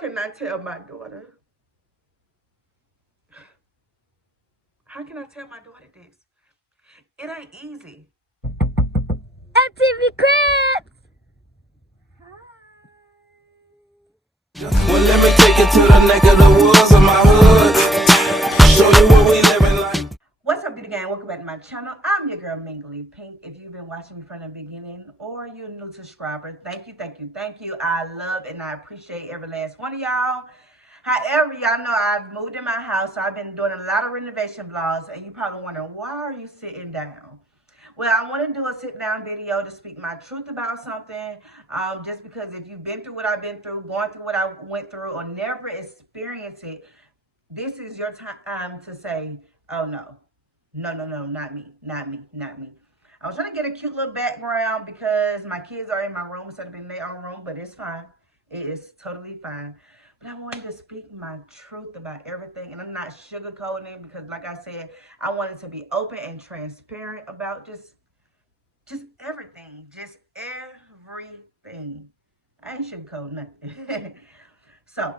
can I tell my daughter? How can I tell my daughter this? It ain't easy. MTV Cribs! Well, let me take you to the neck of the woods of my hood. Show you what we living like. What's up, Beauty Gang? Welcome back to my channel. I'm your girl, Mingley Pink. If you've been watching me from the beginning or you're a new subscriber, thank you, thank you, thank you. I love and I appreciate every last one of y'all. However, y'all know I've moved in my house, so I've been doing a lot of renovation vlogs, and you probably wondering, why are you sitting down? Well, I want to do a sit-down video to speak my truth about something, just because if you've been through what I've been through, going through what I went through, or never experienced it, this is your time to say, oh, no, not me, not me, not me. I was trying to get a cute little background because my kids are in my room instead of in their own room, but it's fine. It is totally fine. But I wanted to speak my truth about everything, and I'm not sugarcoating it because, like I said, I wanted to be open and transparent about just everything, just everything. I ain't sugarcoating nothing. So,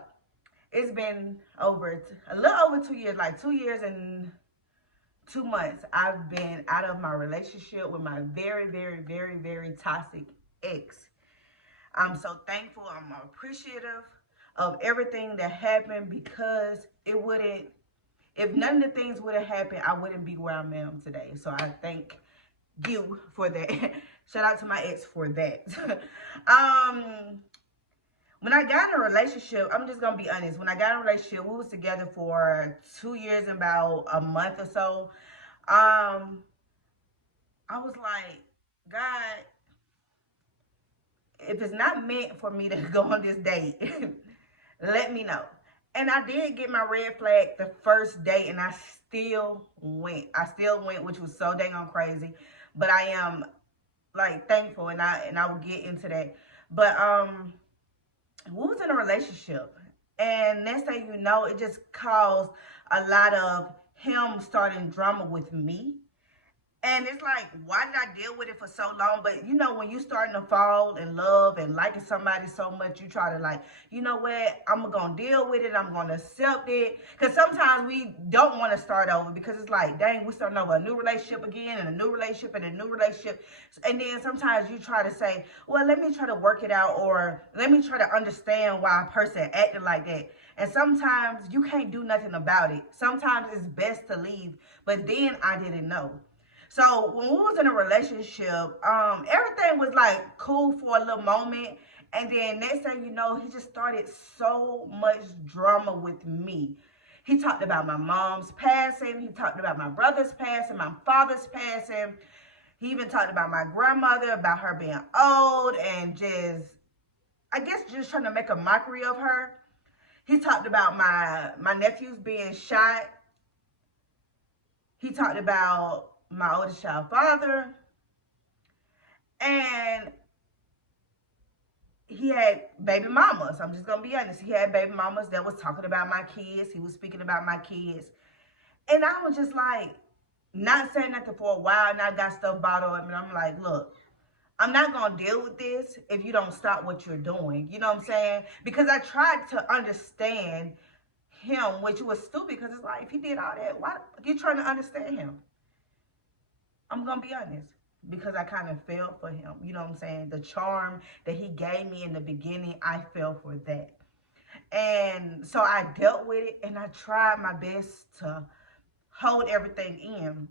it's been a little over 2 years, like 2 years and 2 months. I've been out of my relationship with my very, very, very, very toxic ex. I'm so thankful. I'm appreciative of everything that happened because if none of the things would have happened, I wouldn't be where I am today. So I thank you for that. Shout out to my ex for that. When I got in a relationship, I'm just going to be honest. When I got in a relationship, we was together for 2 years and about a month or so. I was like, God, if it's not meant for me to go on this date, let me know. And I did get my red flag the first day, and I still went. Which was so dang on crazy. But I am like thankful, and I will get into that. But we was in a relationship, and next thing you know, it just caused a lot of him starting drama with me. And it's like, why did I deal with it for so long? But, you know, when you starting to fall in love and liking somebody so much, you try to like, you know what, I'm going to deal with it. I'm going to accept it. Because sometimes we don't want to start over because it's like, dang, we're starting over a new relationship again and a new relationship and a new relationship. And then sometimes you try to say, well, let me try to work it out, or let me try to understand why a person acted like that. And sometimes you can't do nothing about it. Sometimes it's best to leave. But then I didn't know. So when we was in a relationship, everything was like cool for a little moment. And then next thing you know, he just started so much drama with me. He talked about my mom's passing. He talked about my brother's passing, my father's passing. He even talked about my grandmother, about her being old and just trying to make a mockery of her. He talked about my nephews being shot. He talked about my oldest child father, and he had baby mamas. I'm just gonna be honest. He had baby mamas that was talking about my kids. He was speaking about my kids, and I was just like, not saying nothing for a while, and I got stuff bottled up, and I'm like, look, I'm not gonna deal with this if you don't stop what you're doing. You know what I'm saying? Because I tried to understand him, which was stupid, because it's like, if he did all that, why you trying to understand him? I'm going to be honest, because I kind of fell for him. You know what I'm saying? The charm that he gave me in the beginning, I fell for that. And so I dealt with it, and I tried my best to hold everything in.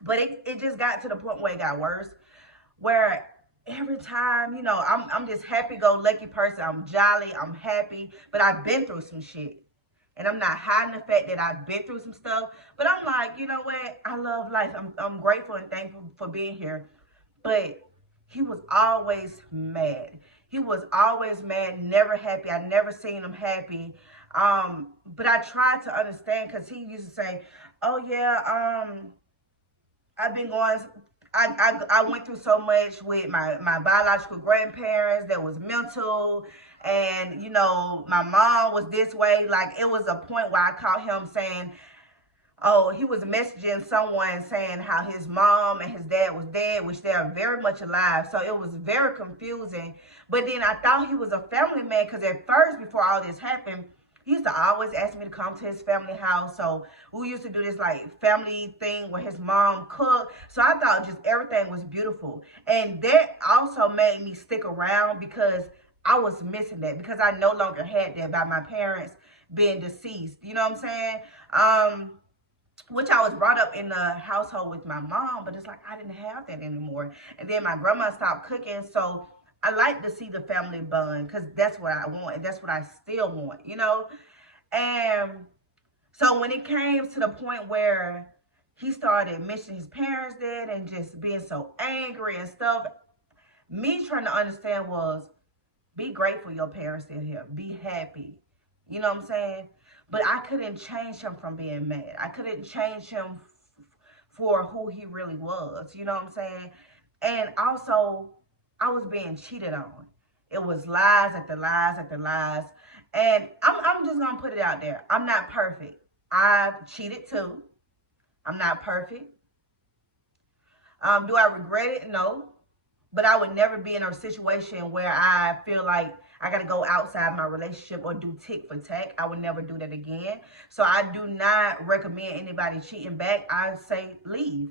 But it just got to the point where it got worse, where every time, you know, I'm this happy-go-lucky person. I'm jolly, I'm happy, but I've been through some shit. And I'm not hiding the fact that I've been through some stuff. But I'm like, you know what? I love life. I'm grateful and thankful for being here. But he was always mad. He was always mad, never happy. I never seen him happy. But I tried to understand, because he used to say, oh, yeah, I've been going... I went through so much with my biological grandparents that was mental, and, you know, my mom was this way. Like, it was a point where I caught him saying, Oh, he was messaging someone saying how his mom and his dad was dead, which they are very much alive. So it was very confusing. But then I thought he was a family man because at first, before all this happened, he used to always ask me to come to his family house. So we used to do this like family thing where his mom cooked. So I thought just everything was beautiful. And that also made me stick around because I was missing that because I no longer had that by my parents being deceased. You know what I'm saying? Which I was brought up in the household with my mom, but it's like I didn't have that anymore. And then my grandma stopped cooking, so I like to see the family bond because that's what I want and that's what I still want, you know? And so when it came to the point where he started mentioning his parents dead and just being so angry and stuff, me trying to understand was be grateful your parents still here. Be happy. You know what I'm saying? But I couldn't change him from being mad. I couldn't change him for who he really was. You know what I'm saying? And also, I was being cheated on. It was lies after lies after lies. And I'm just going to put it out there. I'm not perfect. I've cheated too. I'm not perfect. Do I regret it? No. But I would never be in a situation where I feel like I got to go outside my relationship or do tick for tack. I would never do that again. So I do not recommend anybody cheating back. I say leave.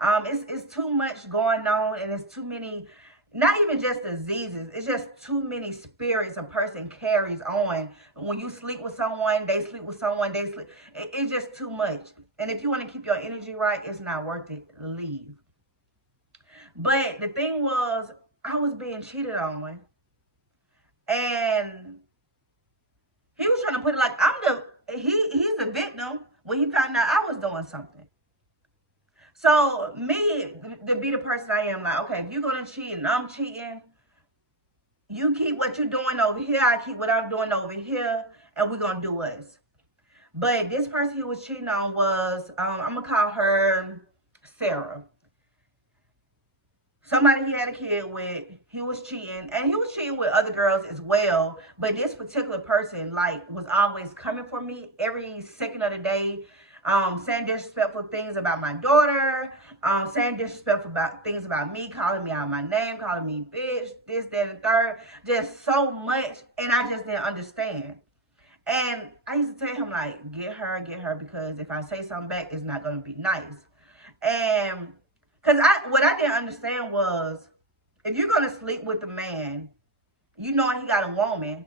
It's too much going on and it's too many, not even just diseases. It's just too many spirits a person carries on. When you sleep with someone, they sleep with someone, they sleep. It's just too much. And if you want to keep your energy right, it's not worth it. Leave. But the thing was, I was being cheated on. And he was trying to put it like he's the victim when he found out I was doing something. So me, to be the person I am, like, okay, if you're gonna cheat and I'm cheating, you keep what you're doing over here, I keep what I'm doing over here, and we're gonna do us. But this person he was cheating on was, I'm gonna call her Sarah. Somebody he had a kid with, he was cheating, and he was cheating with other girls as well. But this particular person, like, was always coming for me every second of the day, saying disrespectful things about my daughter, saying disrespectful about things about me, calling me out my name, calling me bitch, this, that, and third, just so much, and I just didn't understand. And I used to tell him, like, get her, because if I say something back, it's not gonna be nice. And because what I didn't understand was, if you're going to sleep with a man, you know he got a woman,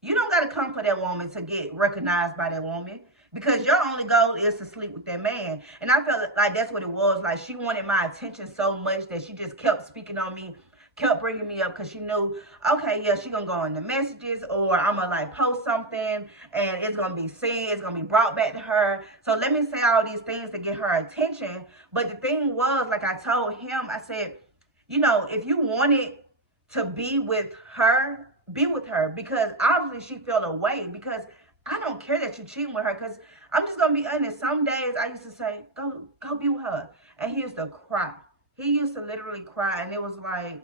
you don't got to come for that woman to get recognized by that woman. Because your only goal is to sleep with that man. And I felt like that's what it was. Like, she wanted my attention so much that she just kept speaking on me, kept bringing me up because she knew, okay, yeah, she gonna go in the messages or I'm gonna like post something and it's gonna be seen, it's gonna be brought back to her. So let me say all these things to get her attention. But the thing was, like I told him, I said, you know, if you wanted to be with her, be with her, because obviously she felt away because I don't care that you're cheating with her, because I'm just gonna be honest, some days I used to say, go be with her. And he used to cry. He used to literally cry, and it was like,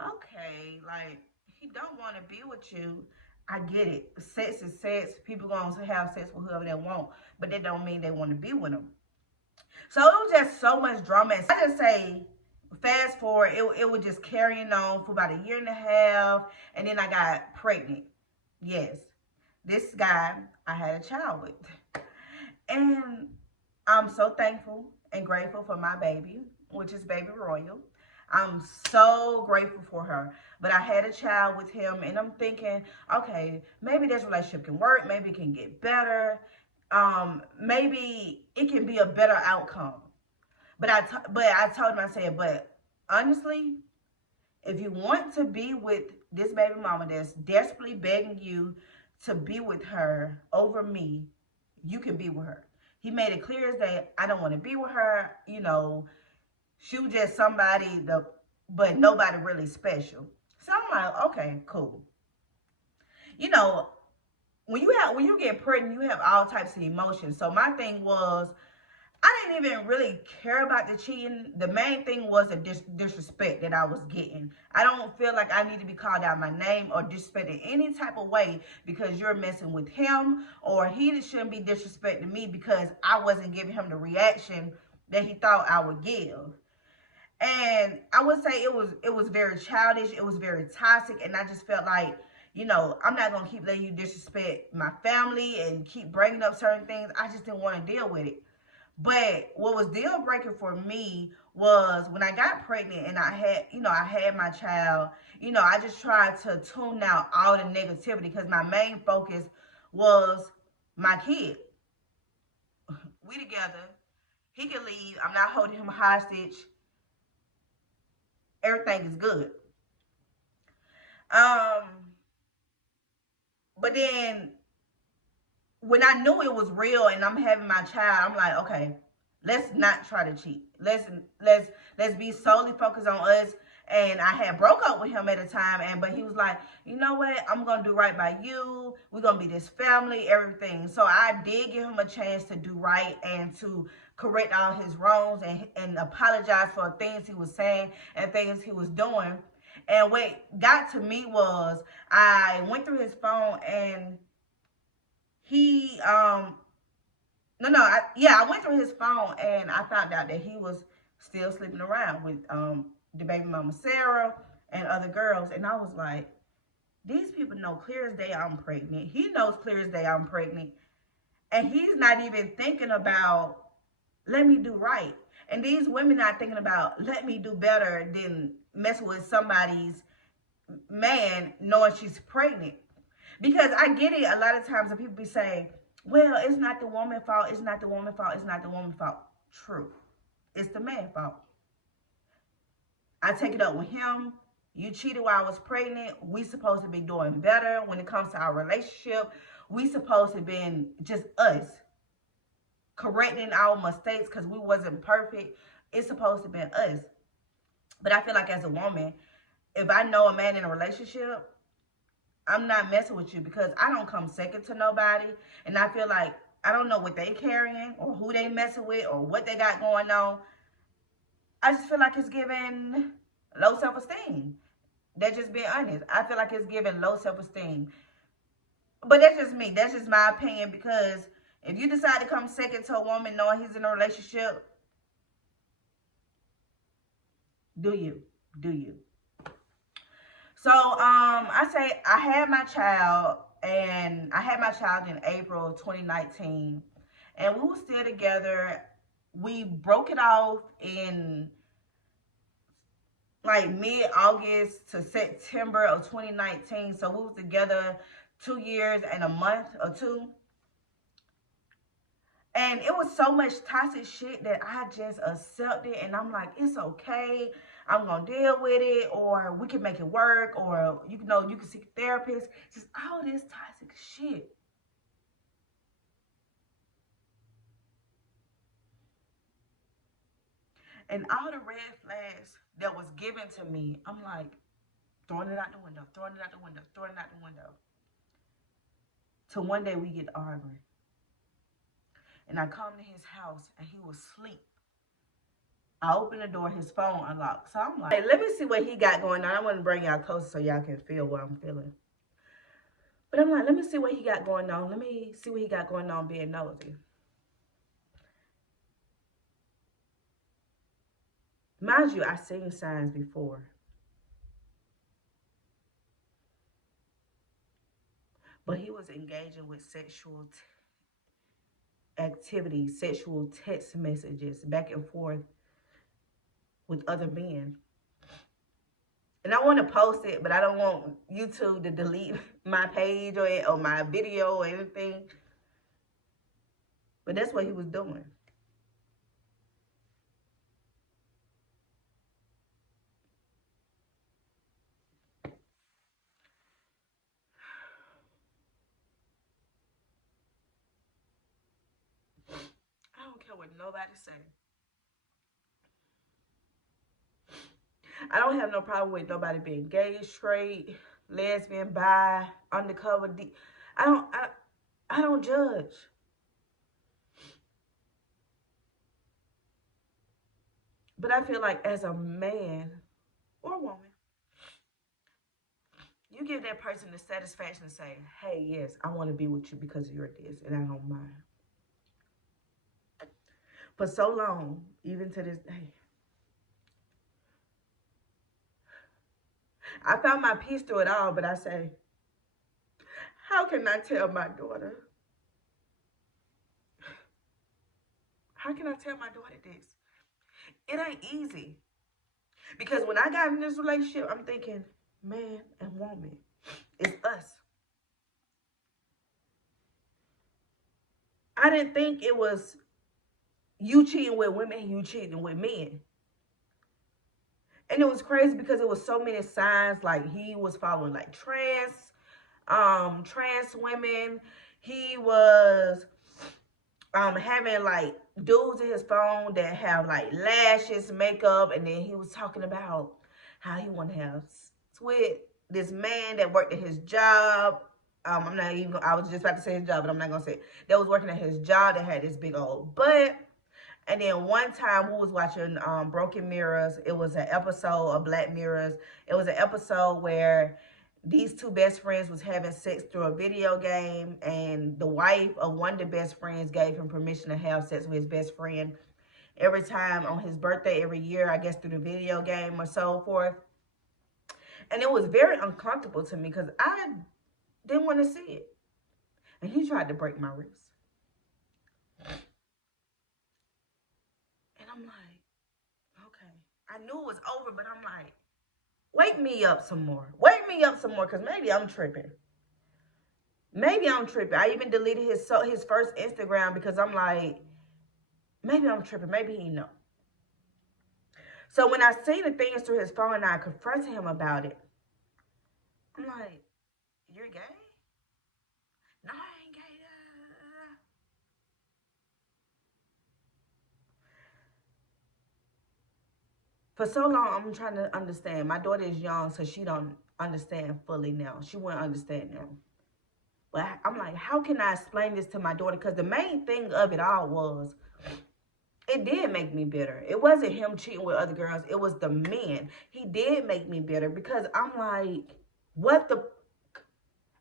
okay, like, he don't want to be with you. I get it. Sex is sex. People going to have sex with whoever they want, but that don't mean they want to be with them. So it was just so much drama. And I just say, fast forward, it was just carrying on for about a year and a half, and then I got pregnant. Yes, this guy I had a child with. And I'm so thankful and grateful for my baby, which is baby Royal. I'm so grateful for her. But I had a child with him, and I'm thinking, okay, maybe this relationship can work. Maybe it can get better. Maybe it can be a better outcome. But I told him, I said, but honestly, if you want to be with this baby mama that's desperately begging you to be with her over me, you can be with her. He made it clear as day, I don't want to be with her, you know. She was just somebody, but nobody really special. So I'm like, okay, cool. You know, when you get pregnant, you have all types of emotions. So my thing was, I I didn't even really care about the cheating. The main thing was the disrespect that I was getting. I don't feel like I need to be called out my name or disrespected any type of way because you're messing with him, or he shouldn't be disrespecting me because I wasn't giving him the reaction that he thought I would give. And I would say it was very childish, it was very toxic, and I just felt like, I'm not gonna keep letting you disrespect my family and keep bringing up certain things. I just didn't want to deal with it. But what was deal breaking for me was when I got pregnant and I had my child. I just tried to tune out all the negativity because my main focus was my kid. We together. He can leave. I'm not holding him hostage. Everything is good. Um, but then when I knew it was real and I'm having my child, I'm like, okay, let's not try to cheat. Let's be solely focused on us. And I had broke up with him at the time, but he was like, you know what? I'm gonna do right by you. We're gonna be this family, everything. So I did give him a chance to do right and to correct all his wrongs and apologize for things he was saying and things he was doing. And what got to me was I went through his phone and he no no I, yeah, I went through his phone and I found out that he was still sleeping around with the baby mama Sarah and other girls, and I was like, these people know clear as day I'm pregnant. He knows clear as day I'm pregnant, and he's not even thinking about let me do right. And these women not thinking about let me do better than messing with somebody's man knowing she's pregnant. Because I get it, a lot of times when people be saying, well, it's not the woman's fault, it's not the woman's fault, it's not the woman's fault. True. It's the man's fault. I take it up with him. You cheated while I was pregnant. We supposed to be doing better when it comes to our relationship. We supposed to be just us correcting our mistakes because we wasn't perfect. It's supposed to be us. But I feel like as a woman, if I know a man in a relationship, I'm not messing with you because I don't come second to nobody. And I feel like I don't know what they carrying or who they messing with or what they got going on. I just feel like it's giving low self-esteem. That's just being honest. I feel like it's giving low self-esteem. But that's just me. That's just my opinion because if you decide to come second to a woman knowing he's in a relationship, do you. Do you. So, I say I had my child, and I had my child in April 2019, and we were still together. We broke it off in like mid-August to September of 2019. So we were together 2 years and a month or two. And it was so much toxic shit that I just accepted. And I'm like, it's okay. I'm going to deal with it. Or we can make it work. Or, you can seek a therapist. Just all this toxic shit. And all the red flags that was given to me, I'm like, throwing it out the window, throwing it out the window, throwing it out the window. Till one day we get arguing. And I come to his house and he was asleep. I open the door, his phone unlocked. So I'm like, hey, let me see what he got going on. I want to bring y'all closer so y'all can feel what I'm feeling. But I'm like, let me see what he got going on. Let me see what he got going on being nosy. Mind you, I've seen signs before. But he was engaging with sexual activity, sexual text messages back and forth with other men. And I want to post it, but I don't want YouTube to delete my page or my video or anything. But that's what he was doing. I don't care what nobody say. I don't have no problem with nobody being gay, straight, lesbian, bi, undercover. I don't judge. But I feel like as a man or woman, you give that person the satisfaction to say, hey, yes, I want to be with you because you're this, and I don't mind. For so long, even to this day, I found my peace through it all, but I say, how can I tell my daughter? How can I tell my daughter this? It ain't easy. Because when I got in this relationship, I'm thinking, man and woman, it's us. I didn't think it was you cheating with women and you cheating with men. And it was crazy because it was so many signs. Like he was following like trans women. He was having like dudes in his phone that have like lashes, makeup, and then he was talking about how he wanted to have with this man that worked at his job. I'm not even. I was just about to say his job, but I'm not gonna say it. That was working at his job that had this big old butt. And then one time we was watching Broken Mirrors. It was an episode of Black Mirrors. It was an episode where these two best friends was having sex through a video game, and the wife of one of the best friends gave him permission to have sex with his best friend every time on his birthday every year, I guess through the video game or so forth. And it was very uncomfortable to me because I didn't want to see it. And he tried to break my wrist. And I'm like, okay. I knew it was over, but I'm like, wake me up some more. Wake me up some more, because maybe I'm tripping. Maybe I'm tripping. I even deleted his first Instagram because I'm like, maybe I'm tripping. Maybe he know. So when I seen the things through his phone and I confronted him about it, I'm like, you're gay? No, I ain't gay. For so long, I'm trying to understand. My daughter is young, so she don't understand fully now. She won't understand now. But I'm like, how can I explain this to my daughter? Because the main thing of it all was, it did make me bitter. It wasn't him cheating with other girls. It was the men. He did make me bitter because I'm like, what the?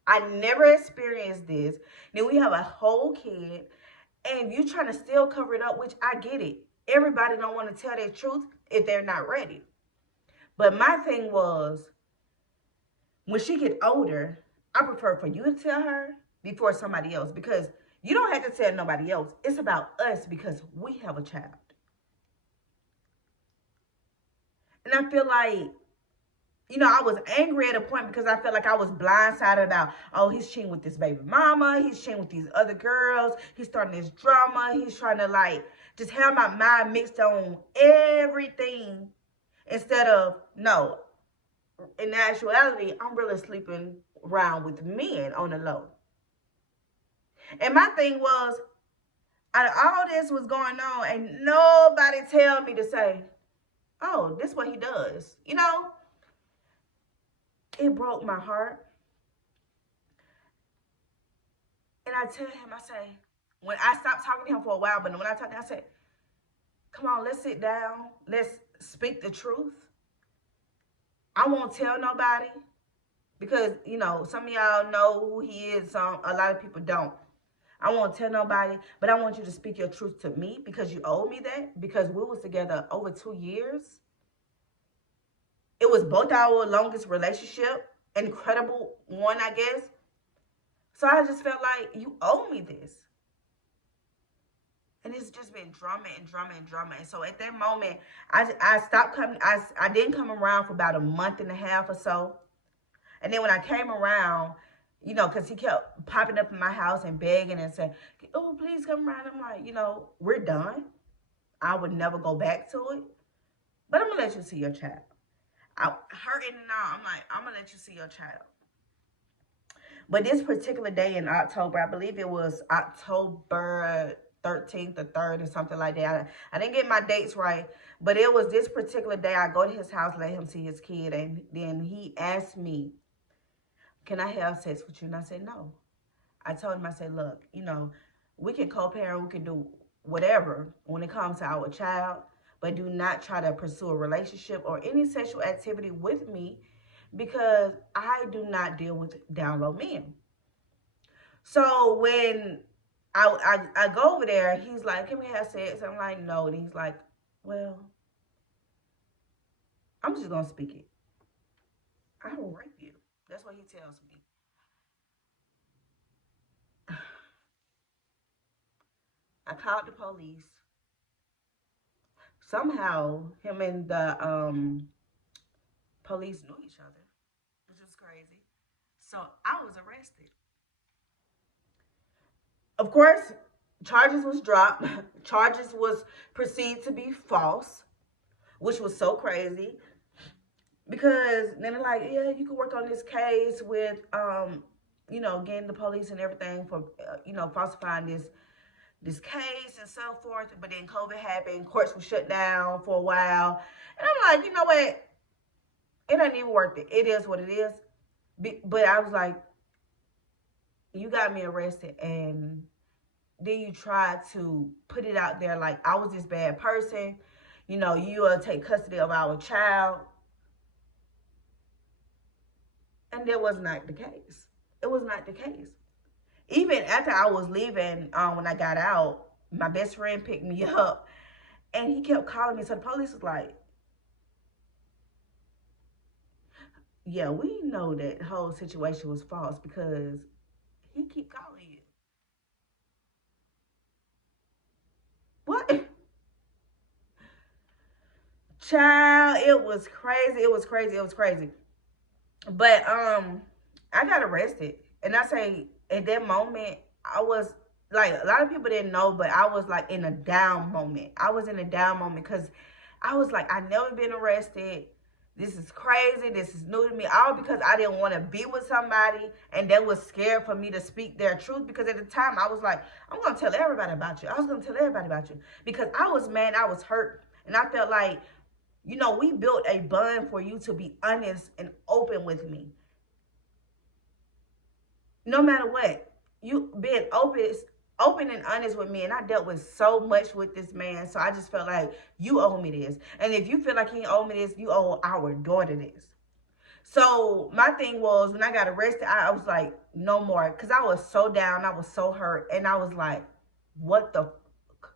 I never experienced this. Then we have a whole kid, and you trying to still cover it up, which I get it. Everybody don't want to tell their truth if they're not ready. But my thing was, when she get older, I prefer for you to tell her before somebody else, because you don't have to tell nobody else. It's about us because we have a child. And I feel like, I was angry at a point because I felt like I was blindsided about, oh, he's cheating with this baby mama. He's cheating with these other girls. He's starting this drama. He's trying to like just have my mind mixed on everything instead of, no, in actuality, I'm really sleeping around with men on the low. And my thing was, out of all this was going on, and nobody tell me to say, oh, this is what he does. It broke my heart. And I tell him, I say, when I stopped talking to him for a while, but when I talked to him, I said, come on, let's sit down. Let's speak the truth. I won't tell nobody because, some of y'all know who he is. A lot of people don't. I won't tell nobody, but I want you to speak your truth to me because you owe me that, because we was together over 2 years. It was both our longest relationship. Incredible one, I guess. So I just felt like you owe me this. And it's just been drama and drama and drama. And so at that moment, I stopped coming. I didn't come around for about a month and a half or so. And then when I came around, because he kept popping up in my house and begging and saying, oh, please come around. I'm like, we're done. I would never go back to it. But I'm going to let you see your child. Hurting and all, I'm like, I'm going to let you see your child. But this particular day in October, I believe it was October 13th or 3rd or something like that. I didn't get my dates right, but it was this particular day. I go to his house, let him see his kid, and then he asked me, can I have sex with you? And I said, no. I told him, I said, look, we can co-parent, we can do whatever when it comes to our child, but do not try to pursue a relationship or any sexual activity with me because I do not deal with down low men. So when I go over there, he's like, "Can we have sex?" I'm like, "No," and he's like, "Well, I'm just gonna speak it. I will rape you." That's what he tells me. I called the police. Somehow, him and the police knew each other, which was crazy. So I was arrested. Of course, charges was dropped. Charges was perceived to be false, which was so crazy because then they're like, yeah, you can work on this case with, getting the police and everything for, falsifying this case and so forth. But then COVID happened, courts were shut down for a while, and I'm like, you know what? It ain't even worth it. It is what it is. But I was like, you got me arrested, and then you try to put it out there like I was this bad person. You will take custody of our child. And that was not the case. It was not the case. Even after I was leaving, when I got out, my best friend picked me up, and he kept calling me. So the police was like, yeah, we know that whole situation was false because he keep calling you. What? Child, it was crazy. It was crazy. It was crazy. But I got arrested. And I say at that moment, I was like, a lot of people didn't know, but I was like in a down moment. I was in a down moment because I was like, I never been arrested. This is crazy. This is new to me. All because I didn't want to be with somebody and they was scared for me to speak their truth. Because at the time I was like, I'm going to tell everybody about you. I was going to tell everybody about you. Because I was mad. I was hurt. And I felt like, we built a bond for you to be honest and open with me. No matter what, you being open and honest with me, and I dealt with so much with this man, so I just felt like you owe me this. And if you feel like you owe me this, you owe our daughter this. So my thing was, when I got arrested, I was like, no more, because I was so down, I was so hurt, and I was like, what the fuck?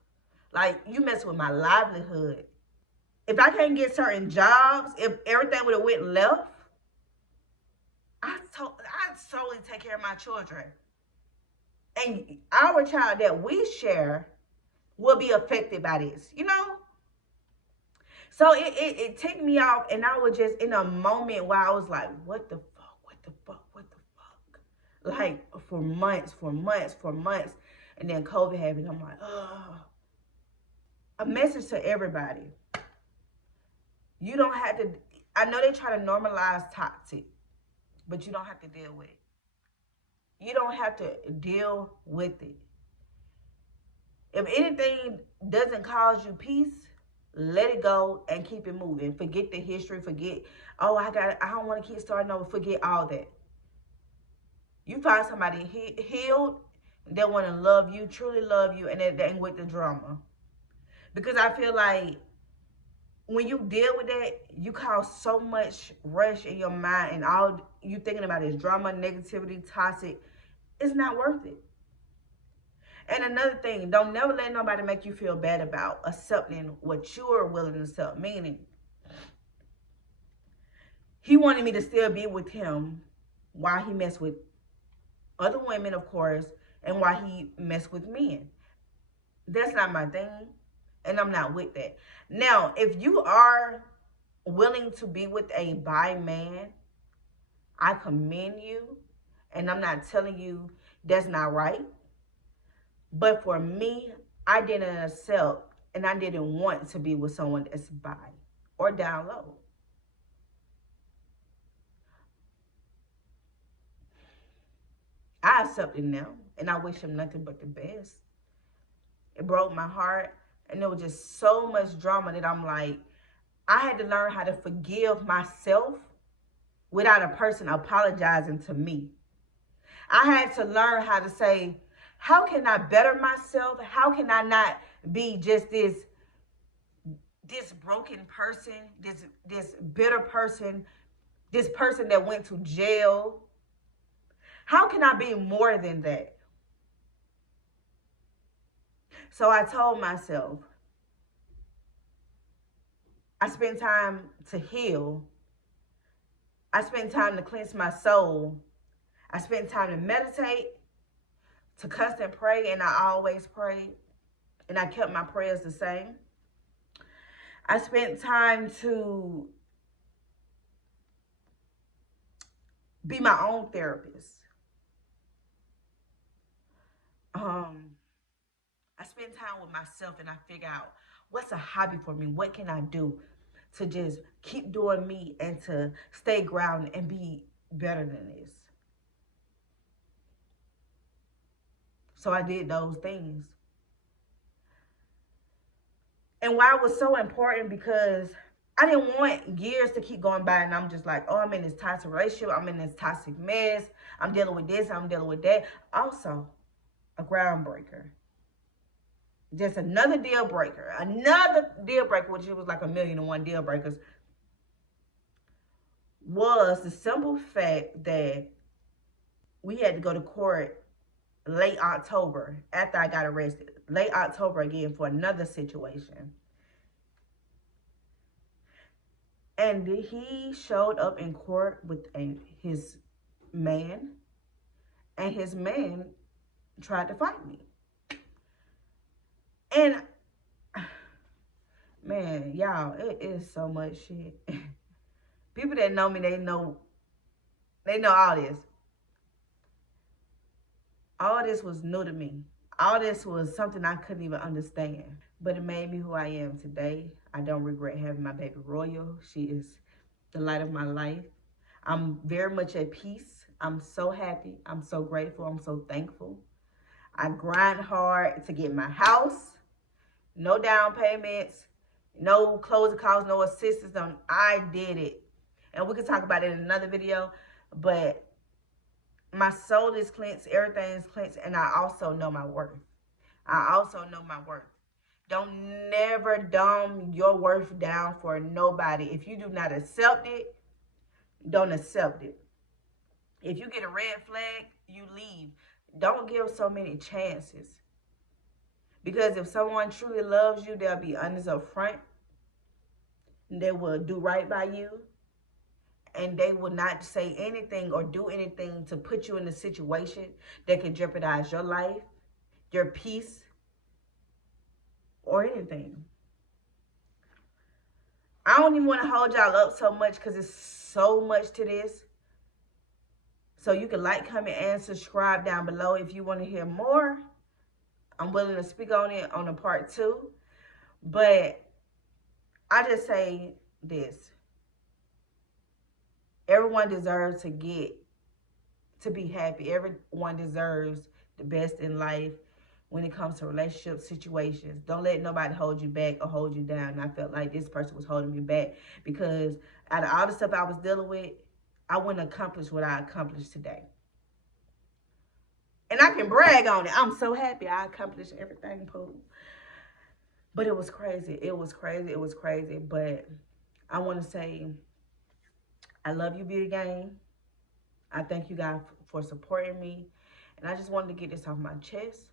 Like, you mess with my livelihood. If I can't get certain jobs, if everything would have went left, I solely take care of my children. And our child that we share will be affected by this, So it ticked me off, and I was just in a moment where I was like, what the fuck, what the fuck, what the fuck? Like, for months, for months, for months. And then COVID happened. I'm like, oh. A message to everybody. You don't have to, I know they try to normalize toxic, but you don't have to deal with it. You don't have to deal with it. If anything doesn't cause you peace, let it go and keep it moving. Forget the history. Forget, I don't want to keep starting over. Forget all that. You find somebody healed, they want to love you, truly love you, and they ain't with the drama. Because I feel like when you deal with that, you cause so much rush in your mind, and all you thinking about is drama, negativity, toxic. It's not worth it. And another thing, don't never let nobody make you feel bad about accepting what you are willing to accept. Meaning, he wanted me to still be with him while he messed with other women, of course, and while he messed with men. That's not my thing, and I'm not with that. Now, if you are willing to be with a bi man, I commend you, and I'm not telling you that's not right. But for me, I didn't accept and I didn't want to be with someone that's bi or down low. I accepted now, and I wish him nothing but the best. It broke my heart, and there was just so much drama that I'm like, I had to learn how to forgive myself without a person apologizing to me. I had to learn how to say, how can I better myself? How can I not be just this this broken person, this bitter person, this person that went to jail. How can I be more than that? So I told myself, I spend time to heal. I spend time to cleanse my soul. I spend time to meditate, to cuss and pray, and I always prayed. And I kept my prayers the same. I spent time to be my own therapist. Um, I spend time with myself and I figure out what's a hobby for me? What can I do to just keep doing me and to stay grounded and be better than this? So I did those things. And why it was so important, because I didn't want years to keep going by and I'm just like, oh, I'm in this toxic relationship. I'm in this toxic mess. I'm dealing with this. I'm dealing with that. Also, a groundbreaker. Just another deal breaker. Another deal breaker, which it was like 1,000,001 deal breakers, was the simple fact that we had to go to court late October after I got arrested. Late October again for another situation. And he showed up in court with his man, and his man tried to fight me. And man, y'all, it is so much shit. People that know me, they know all this. All this was new to me. All this was something I couldn't even understand. But it made me who I am today. I don't regret having my baby Royal. She is the light of my life. I'm very much at peace. I'm so happy. I'm so grateful. I'm so thankful. I grind hard to get my house. No down payments. No closing costs. No assistance. I did it. And we can talk about it in another video. But my soul is cleansed. Everything's cleansed. And I also know my worth. I also know my worth. Don't never dumb your worth down for nobody. If you do not accept it, don't accept it. If you get a red flag, you leave. Don't give so many chances. Because if someone truly loves you, they'll be honest up front. They will do right by you. And they will not say anything or do anything to put you in a situation that can jeopardize your life, your peace, or anything. I don't even want to hold y'all up so much because it's so much to this. So you can like, comment, and subscribe down below if you want to hear more. I'm willing to speak on it on a part 2. But I just say this. Everyone deserves to be happy. Everyone deserves the best in life when it comes to relationship situations. Don't let nobody hold you back or hold you down. And I felt like this person was holding me back because out of all the stuff I was dealing with, I wouldn't accomplish what I accomplished today. And I can brag on it. I'm so happy I accomplished everything, Pooh. But it was crazy. It was crazy. It was crazy. But I want to say, I love you, Beauty Gang. I thank you guys for supporting me. And I just wanted to get this off my chest.